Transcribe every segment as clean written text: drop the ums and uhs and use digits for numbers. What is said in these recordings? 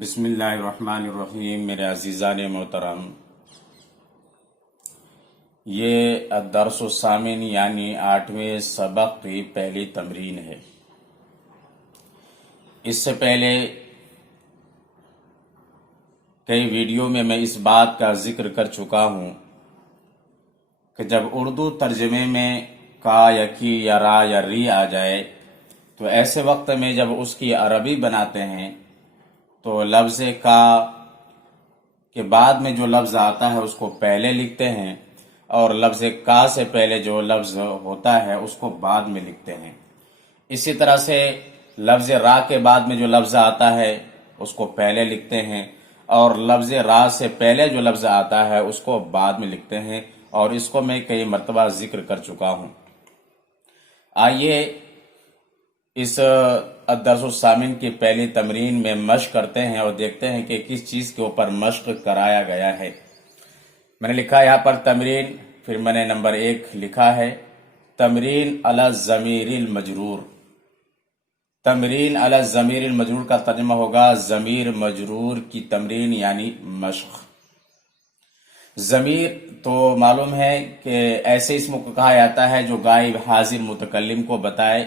بسم اللہ الرحمن الرحیم۔ میرے عزیزان محترم، یہ الدرس الثامن یعنی 8ویں سبق کی پہلی تمرین ہے۔ اس سے پہلے کئی ویڈیو میں اس بات کا ذکر کر چکا ہوں کہ جب اردو ترجمے میں کا یا کی یا را یا ری آ جائے تو ایسے وقت میں جب اس کی عربی بناتے ہیں تو لفظ کا کے بعد میں جو لفظ آتا ہے اس کو پہلے لکھتے ہیں اور لفظ کا سے پہلے جو لفظ ہوتا ہے اس کو بعد میں لکھتے ہیں۔ اسی طرح سے لفظ را کے بعد میں جو لفظ آتا ہے اس کو پہلے لکھتے ہیں اور لفظ را سے پہلے جو لفظ آتا ہے اس کو بعد میں لکھتے ہیں، اور اس کو میں کئی مرتبہ ذکر کر چکا ہوں۔ آئیے اس الدرس الثامن کی پہلی تمرین میں مشق کرتے ہیں اور دیکھتے ہیں کہ کس چیز کے اوپر مشق کرایا گیا ہے۔ میں نے لکھا یہاں پر تمرین، پھر میں نے نمبر 1 لکھا ہے تمرین علی الضمیر المجرور۔ تمرین علی الضمیر المجرور کا ترجمہ ہوگا ضمیر مجرور کی تمرین یعنی مشق۔ ضمیر تو معلوم ہے کہ ایسے اسم کو کہا جاتا ہے جو غائب حاضر متکلم کو بتائے،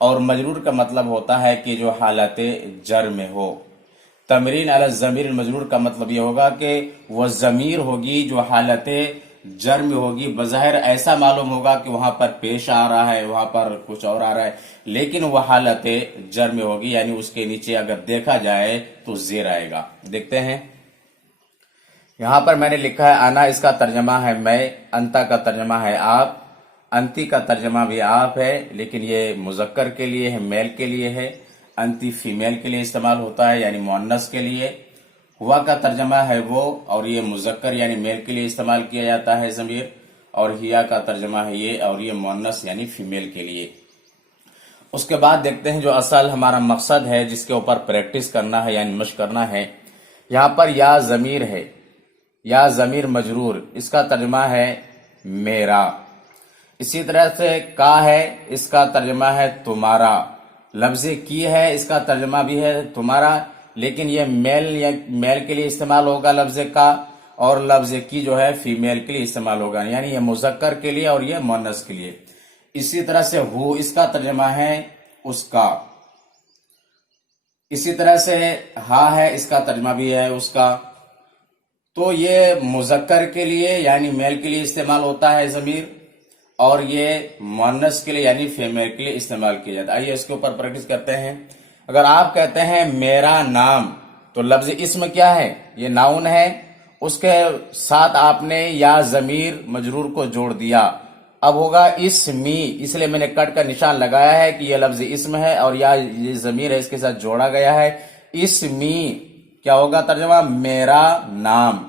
اور مجرور کا مطلب ہوتا ہے کہ جو حالت جر میں ہو۔ تمرین علی الضمیر المجرور کا مطلب یہ ہوگا کہ وہ ضمیر ہوگی جو حالت جر میں ہوگی۔ بظاہر ایسا معلوم ہوگا کہ وہاں پر پیش آ رہا ہے، وہاں پر کچھ اور آ رہا ہے، لیکن وہ حالت جر میں ہوگی، یعنی اس کے نیچے اگر دیکھا جائے تو زیر آئے گا۔ دیکھتے ہیں یہاں پر میں نے لکھا ہے انا، اس کا ترجمہ ہے میں، انتا کا ترجمہ ہے آپ، انتی کا ترجمہ بھی آپ ہے لیکن یہ مذکر کے لیے ہے، میل کے لیے ہے۔ انتی فیمیل کے لیے استعمال ہوتا ہے یعنی مؤنث کے لیے۔ ہوا کا ترجمہ ہے وہ، اور یہ مذکر یعنی میل کے لیے استعمال کیا جاتا ہے ضمیر، اور ہیا کا ترجمہ ہے یہ، اور یہ مؤنث یعنی فیمیل کے لیے۔ اس کے بعد دیکھتے ہیں جو اصل ہمارا مقصد ہے جس کے اوپر پریکٹس کرنا ہے یعنی مشق کرنا ہے۔ یہاں پر یا ضمیر ہے، یا ضمیر مجرور، اس کا ترجمہ ہے میرا۔ اسی طرح سے کا ہے، اس کا ترجمہ ہے تمہارا۔ لفظ کی ہے، اس کا ترجمہ بھی ہے تمہارا، لیکن یہ میل کے لیے استعمال ہوگا لفظ کا، اور لفظ کی جو ہے فیمیل کے لیے استعمال ہوگا، یعنی یہ مذکر کے لیے اور یہ مؤنث کے لیے۔ اسی طرح سے ہو، اس کا ترجمہ ہے اس کا۔ اسی طرح سے ہا ہے، اس کا ترجمہ بھی ہے اس کا۔ تو یہ مذکر کے لیے یعنی میل کے لیے استعمال ہوتا ہے ضمیر، اور یہ مؤنث کے لیے یعنی فیمیل کے لیے استعمال کیا جاتا ہے۔ آئیے اس کے اوپر پریکٹس کرتے ہیں۔ اگر آپ کہتے ہیں میرا نام، تو لفظ اسم کیا ہے؟ یہ ناؤن ہے، اس کے ساتھ آپ نے یا ضمیر مجرور کو جوڑ دیا، اب ہوگا اسمی، اس لیے میں نے کٹ کا نشان لگایا ہے کہ یہ لفظ اسم ہے اور یا یہ ضمیر ہے، اس کے ساتھ جوڑا گیا ہے۔ اسمی کیا ہوگا ترجمہ؟ میرا نام۔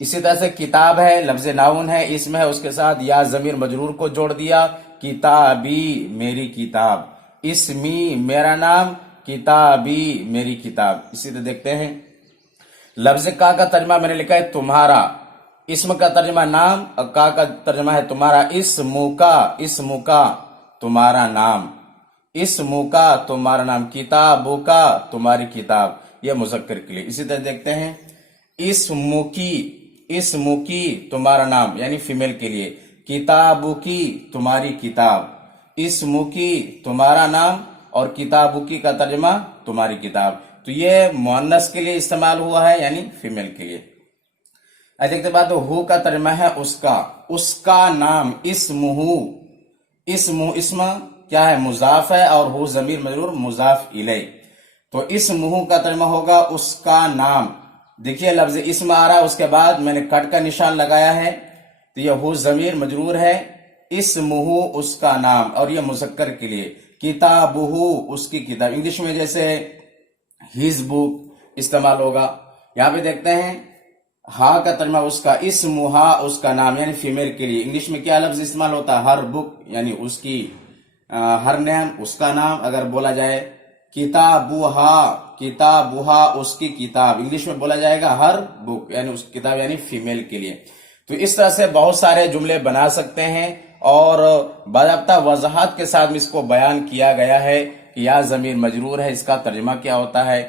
اسی طرح سے کتاب ہے، لفظ ناؤن ہے، اسم ہے، اس کے ساتھ یا ضمیر مجرور کو جوڑ دیا، کتابی میری کتاب۔ اسمی میرا نام، کتابی میری کتاب۔ اسی طرح دیکھتے ہیں لفظ کا ترجمہ میں نے لکھا ہے تمہارا۔ اسم کا ترجمہ نام، اور کا ترجمہ ہے تمہارا۔ اسم کا تمہارا نام، اسم کا تمہارا نام، کتابوں کا تمہاری کتاب، یہ مذکر کے لیے۔ اسی طرح دیکھتے ہیں اسم کی تمہارا نام یعنی فیمیل کے لیے، کتاب کی تمہاری کتاب۔ اسم کی تمہارا نام اور کتاب کی کا ترجمہ تمہاری کتاب، تو یہ مؤنث کے لیے استعمال ہوا ہے یعنی فیمیل کے لیے۔ دیکھتے بعد ہو کا ترجمہ ہے اس کا نام، اسم کیا ہے؟ مضاف ہے، اور ہو ضمیر مجرور مضاف الیہ، تو اسمہ کا ترجمہ ہوگا اس کا نام۔ دیکھیے لفظ اسم آ رہا ہے، اس کے بعد میں نے کٹ کا نشان لگایا ہے، تو یہ ہو ضمیر مجرور ہے، اسمہ اس کا نام، اور یہ مذکر کے لیے، کتابہ اس کی کتاب۔ انگلش میں جیسے ہز بک استعمال ہوگا۔ یہاں پہ دیکھتے ہیں ہا کا ترجمہ اس کا، اسمہا اس کا نام یعنی فیمیل کے لیے۔ انگلش میں کیا لفظ استعمال ہوتا ہے؟ ہر بک یعنی اس کی، ہر نیم اس کا نام اگر بولا جائے۔ کتابہ اس کی کتاب، انگلش میں بولا جائے گا ہر بک یعنی اس کی کتاب یعنی فیمیل کے لیے۔ تو اس طرح سے بہت سارے جملے بنا سکتے ہیں، اور باضابطہ وضاحت کے ساتھ اس کو بیان کیا گیا ہے کہ یا ضمیر مجرور ہے، اس کا ترجمہ کیا ہوتا ہے،